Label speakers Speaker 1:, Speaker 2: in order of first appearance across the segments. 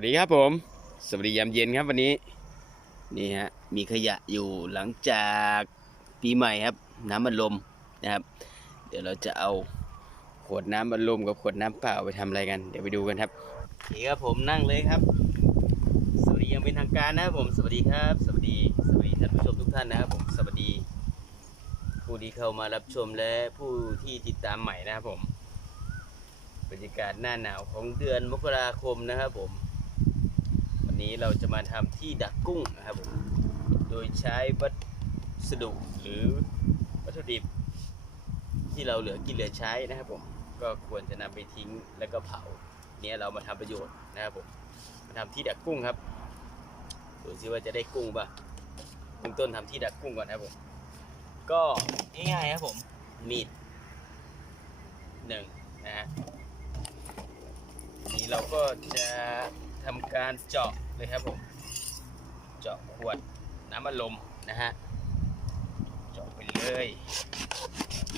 Speaker 1: วัสดีครับผม สวัสดียามเย็นครับวันนี้ นี่ฮะ มีขยะอยู่หลังจากปีใหม่ครับ น้ำมันลมนะครับ เดี๋ยวเราจะเอาขวดน้ำมันลมกับขวดน้ำเปล่าไปทำอะไรกัน เดี๋ยวไปดูกันครับนี่ครับผมนั่งเลยครับ สวัสดียังเป็นทางการนะครับผม สวัสดีครับ สวัสดี สวัสดีท่านผู้ชมทุกท่านนะครับผม สวัสดี ผู้ที่เข้ามารับชมและผู้ที่ติดตามใหม่นะครับผม บรรยากาศหน้าหนาวของเดือนมกราคมนะครับผม นนี้เราจะมาทำที่ดักกุ้งนะครับผมโดยใช้วัสดุหรือวัตถุดิบ ที่เราเหลือกินเหลือใช้นะครับผมก็ควรจะนำไปทิ้งแล้วก็เผาเนี่ยเรามาทำประโยชน์นะครับผมมาทำที่ดักกุ้งครับดูซิว่าจะได้กุ้งป่ะเบื้องต้นทำที่ดักกุ้งก่อนนะครับผมก็ง่ายๆครับผมมีดหนึ่งนะฮะนี้เราก็จะทำการเจาะ เลยครับผม เจาะขวดน้ำอัดลมนะฮะ เจาะไปเลย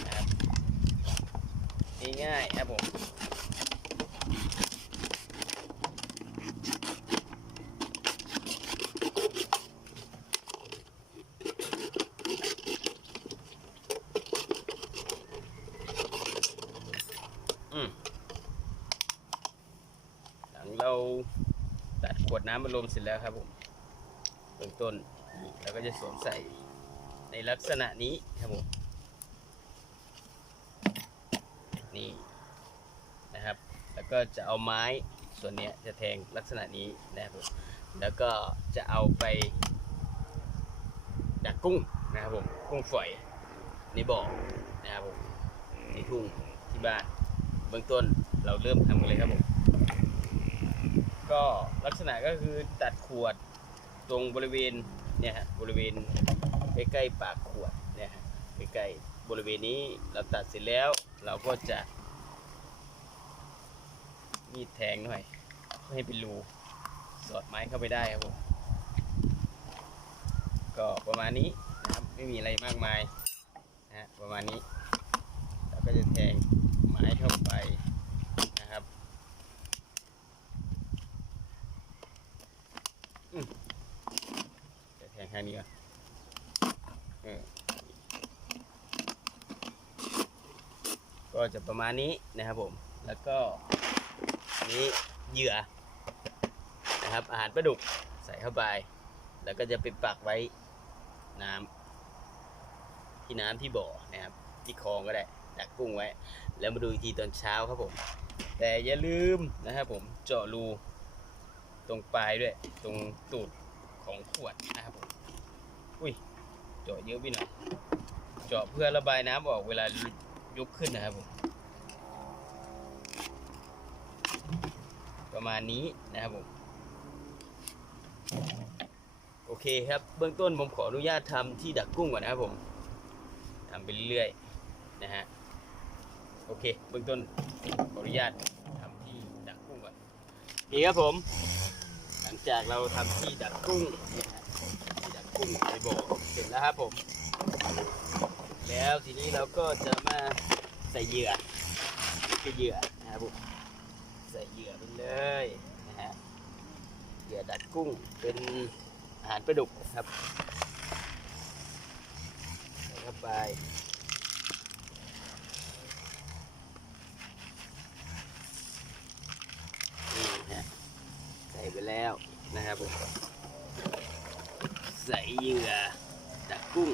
Speaker 1: นะครับง่ายๆครับผมอืม หลังเราตั ดน้ำมันลมเสร็จแล้วครับผมเบื้องต้นเราก็จะสวมใส่ในลักษณะนี้ครับผมนี่นะครับ แล้วก็จะเอาไม้ส่วนนี้จะแทงลักษณะนี้นะครับผมแล้วก็จะเอาไปดักกุ้งนะครับผมกุ้งฝอยในบ่อนะครับผมในทุ่งที่บ้านเบื้องต้นเราเริ่มทำกันเลยครับผม ก็ลักษณะก็คือตัดขวดตรงบริเวณเนี่ยฮะบริเวณใกล้ๆปากขวดเนี่ยฮะใกล้ๆบริเวณนี้เราตัดเสร็จแล้วเราก็จะมีดแทงหน่อยเพื่อให้เป็นรูสอดไม้เข้าไปได้ครับผมก็ประมาณนี้นะครับไม่มีอะไรมากมายนะฮะประมาณนี้เราก็จะแทงไม้เข้าไปนะครับ จะ แทงแค่นี้ก่อก็จะประมาณนี้นะครับผม แล้วก็นี้เหยื่อนะครับ อาหารปลาดุกใส่เข้าไป แล้วก็จะไปปักไว้น้ำที่น้ำที่บ่อนะครับ ที่คลองก็ได้ดักกุ้งไว้ แล้วมาดูอีกทีตอนเช้าครับผม แต่อย่าลืมนะครับผมเจาะรูตรงปลายด้วย ตรงตูดของขวดนะครับผม อุ้ยเจาะเยอะไปหน่อยเจาะเพื่อระบายน้ำออกเวลายกขึ้นนะครับผมประมาณนี้นะครับผมโอเคครับ เบื้องต้นผมขออนุญาตทำที่ดักกุ้งก่อนนะครับผมทำไปเรื่อยๆนะฮะโอเค เบื้องต้นขออนุญาตทำที่ดักกุ้งก่อนนี่ครับผม หลังจากเราทำที่ดักกุ้งเนี่ยฮะที่ดักเสร็จแล้วครับผม แล้วทีนี้เราก็จะมาใส่เหยื่อคือเหยื่อนะครับผมใส่เหยื่อไปเลยนะฮะเหยื่อดัดกุ้งเป็นอาหารปลาดุกครับใส่เข้าไปนี่ฮะ ใส่ไปแล้วนะครับผม ใส่เหยื่อดักกุ้ง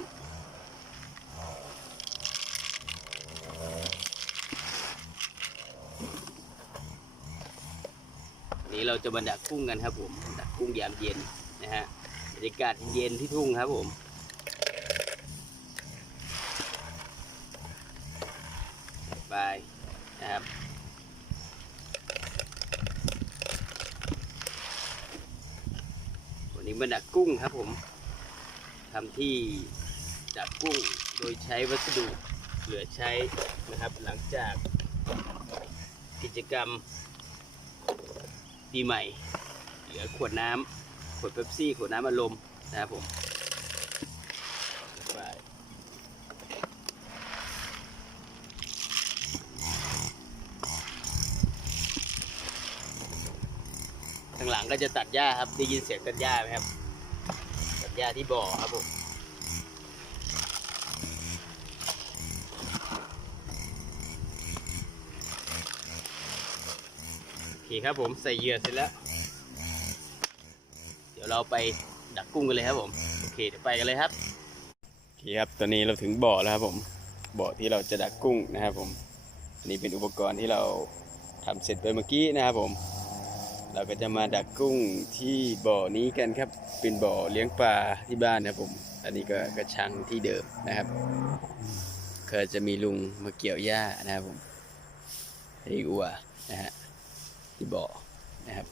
Speaker 1: วันนี้เรา จะมาดักกุ้งกันครับผมดักกุ้งยามเย็นนะฮะบรรยากาศเย็นที่ทุ่งครับผมไปนะครับวันนี้มาดักกุ้งครับผมทำที่ดักกุ้งโดยใช้วัสดุเหลือใช้นะครับ หลังจากกิจกรรม ปีใหม่ เหลือขวดน้ำขวดเป๊ปซี่ ขวดน้ำอารมณ์นะครับผมไปข้างหลังงก็จะตัดหญ้าครับ ได้ยินเสียงตัดหญ้าไหมครับ ตัดหญ้าที่บ่อครับผม โอเครับผมใส่เหยื่อเสร็จแล้ว เดี๋ยวเราไปดักกุ้งกันเลยครับผมโอเคเดี๋ยวไปกันเลยครับโอเคครับตอนนี้เราถึงบ่อแล้วครับผมบ่อที่เราจะดักกุ้งนะครับผมอันนี้เป็นอุปกรณ์ที่เราทำเสร็จไปเมื่อกี้นะครับผม เราก็จะมาดักกุ้งที่บ่อนี้กันครับ เป็นบ่อเลี้ยงปลาที่บ้านนะครับผม อันนี้ก็กระชังที่เดิมนะครับก็จะมีลุงมาเกี่ยวหญ้านะครับผมให้อัวนะฮะ ที่บ่อนะครับ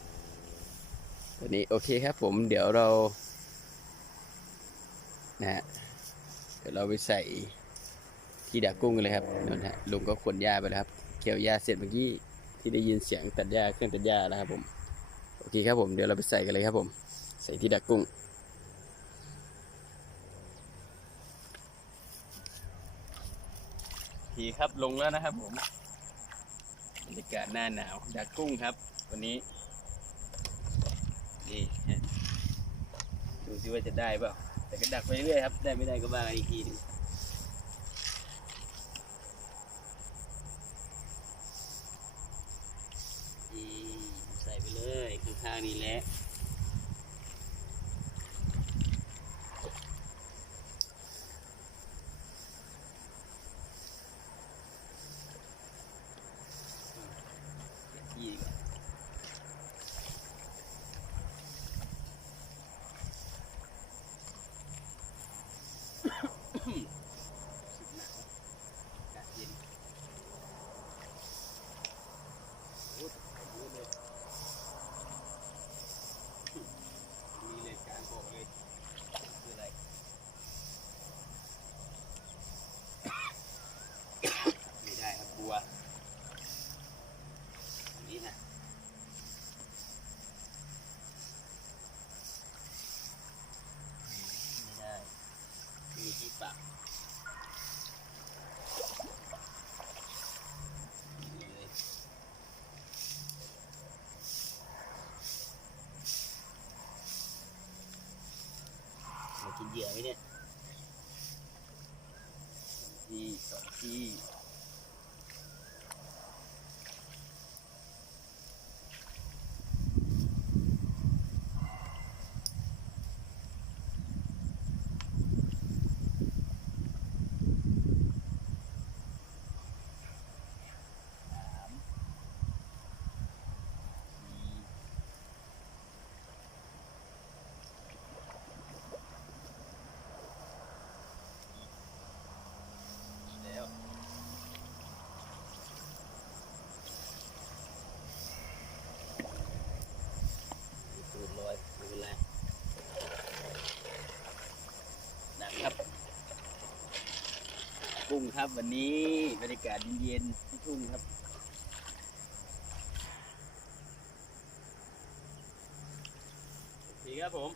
Speaker 1: ตอนนี้โอเคครับผมเดี๋ยวเรานะฮะเดี๋ยวเราไปใส่ที่ดักกุ้งกันเลยครับนั่นฮะลุงก็ขนหญ้าไปแล้วครับเกี่ยวหญ้าเสร็จเมื่อกี้ที่ได้ยินเสียงตัดหญ้าเครื่องตัดหญ้าแล้วครับผมโอเคครับผมเดี๋ยวเราไปใส่กันเลยครับผม ใส่ที่ดักกุ้งโอเคครับลงแล้วนะครับผม บรรยากาศหน้าหนาวดักกุ้งครับ วันนี้ นี่ฮะดูซิว่าจะได้เปล่าแต่ก็ดักไปเรื่อยครับ ได้ไม่ได้ก็ว่างอีกทีหนึงนี่ใส่ไปเลยข้างๆนี่แหละ ที่ดีกว่ารู้สึกหนาวอากาศเย็นโอ้ยรู้เลยมีเลยกลารบอกเลยคืออะไร ไม่ได้ครับกลัวอันนี้นะ ไม่ได้ มีที่ปักนี่เลยมากิน เหยื่อไหมเนี่ยที่สองที่ แล้วตูดลอยไม่เป็นไรดังครับ กุ้ง ครับ วันนี้บรรยากาศเย็นๆที่ทุ่งครับ นี่ครับผม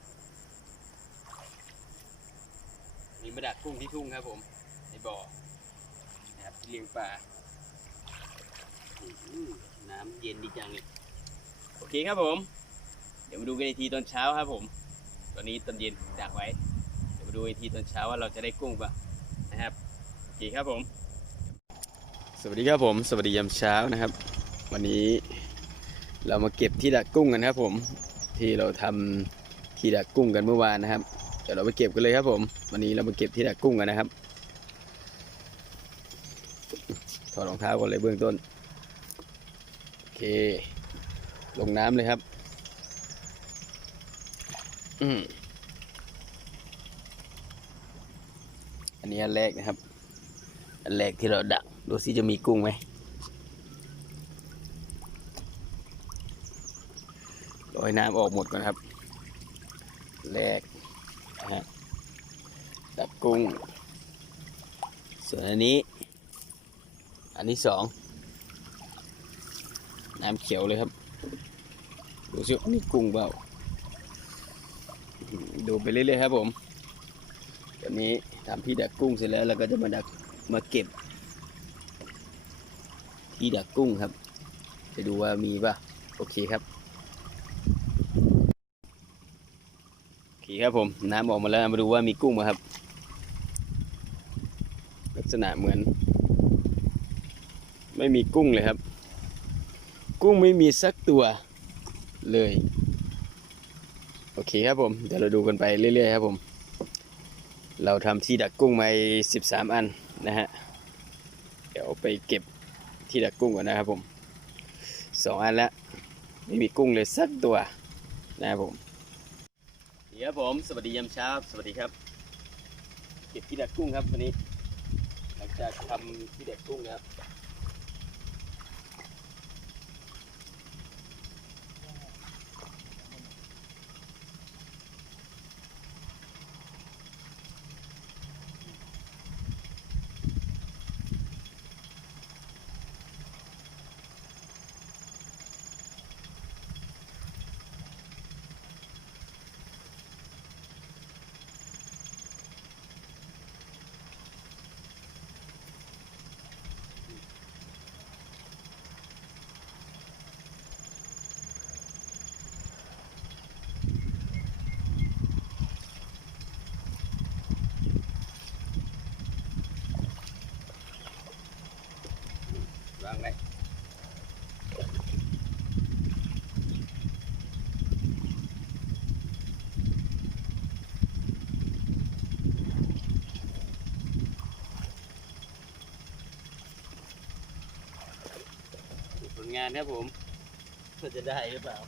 Speaker 1: นี่มาดักกุ้งที่ทุ่งครับผม ในบ่อ นะครับที่เลี้ยงปลาอื้อหือน้ำเย็นดีจังเลย โอเคครับผม เดี๋ยวมาดูกันอีกทีตอนเช้าครับผม ตอนนี้ตอนเย็นดักไว้ เดี๋ยวมาดูอีกทีตอนเช้าว่าเราจะได้กุ้งปะนะครับ โอเครับผม สวัสดีครับผม สวัสดียามเช้านะครับ วันนี้เรามาเก็บที่ดักกุ้งกันครับผม ที่เราทำที่ดักกุ้งกันเมื่อวานนะครับ เดี๋ยวเราไปเก็บกันเลยครับผม วันนี้เรามาเก็บที่ดักกุ้งกันนะครับถอดรองเท้าก่อนเลยเบื้องต้นโอเค ลงน้ำเลยครับ อืมอันนี้อันแรกนะครับ อันแรกที่เราดัก ดูสิจะมีกุ้งไหมรอยน้ำออกหมดก่อนครับ แรกนะฮะดักกุ้ง ส่วนอันนี้ อันที่สอง น้ำเขียวเลยครับ ดูสิว่านี่กุ้งเปล่า ดูไปเรื่อยๆครับผม ตอนนี้ทำที่ดักกุ้งเสร็จแล้วเราก็จะมาดัก มาเก็บ ที่ดักกุ้งครับไปดูว่ามีป่ะ โอเคครับ โอเคครับผม น้ำออกมาแล้วมาดูว่ามีกุ้งไหมครับ ลักษณะเหมือน ไม่มีกุ้งเลยครับ กุ้งไม่มีสักตัวเลย โอเคครับผม เดี๋ยวเราดูกันไปเรื่อยๆครับผมเราทำที่ดักกุ้งมา13 อัน นะฮะ เดี๋ยวไปเก็บที่ดักกุ้งก่อนนะครับผมสองอันแล้วไม่มีกุ้งเลยสักตัวนะครับผมเดี๋ยวผมสวัสดียามเช้าสวัสดีครับ เก็บที่ดักกุ้งครับวันนี้ หลังจากทำที่ดักกุ้งนะครับ งานครับผมว่าจะได้หรือเปล่า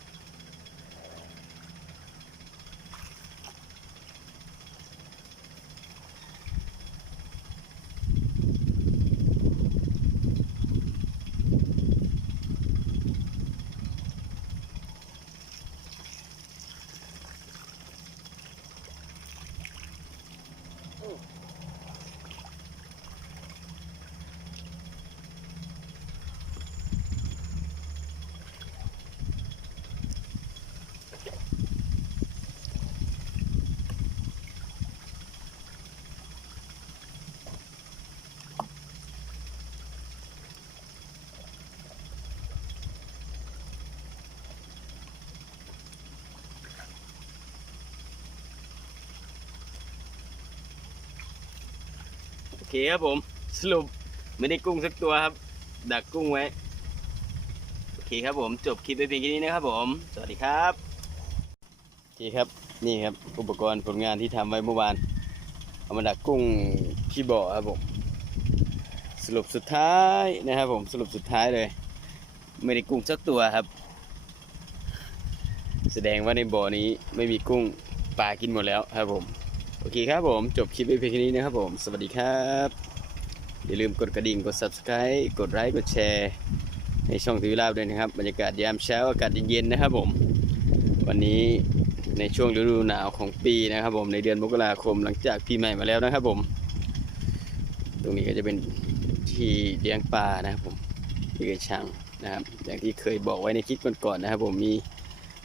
Speaker 1: เคครับผม สรุปไม่ได้กุ้งสักตัวครับ ดักกุ้งไว้ โอเคครับผม จบคลิปไปเพียงแค่นี้นะครับผม สวัสดีครับโอเคครับ นี่ครับ อุปกรณ์ผลงานที่ทำไว้เมื่อวาน เอามาดักกุ้งที่บ่อครับผม สรุปสุดท้ายนะครับผม สรุปสุดท้ายเลย ไม่ได้กุ้งสักตัวครับ แสดงว่าในบ่อนี้ไม่มีกุ้งปลากินหมดแล้วครับผม โอเคครับผม จบคลิปเพียงแค่นี้นะครับผม สวัสดีครับ อย่าลืมกดกระดิ่ง กด subscribe กดไลค์กดแชร์ในช่องทีวีลาบด้วยนะครับ บรรยากาศยามเช้าอากาศเย็นๆนะครับผม วันนี้ในช่วงฤดูหนาวของปีนะครับ ผมในเดือนมกราคมหลังจากปีใหม่มาแล้วนะครับผม ตรงนี้ก็จะเป็นที่เลี้ยงปลานะครับผมที่กระชังนะครับ อย่างที่เคยบอกไว้ในคลิปก่อนๆนะครับ ผมมี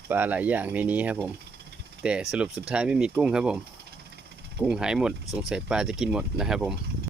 Speaker 1: ปลาหลายอย่างในนี้ครับผม แต่สรุปสุดท้ายไม่มีกุ้งครับผม กุ้งหายหมด สงสัยปลาจะกินหมดนะครับผม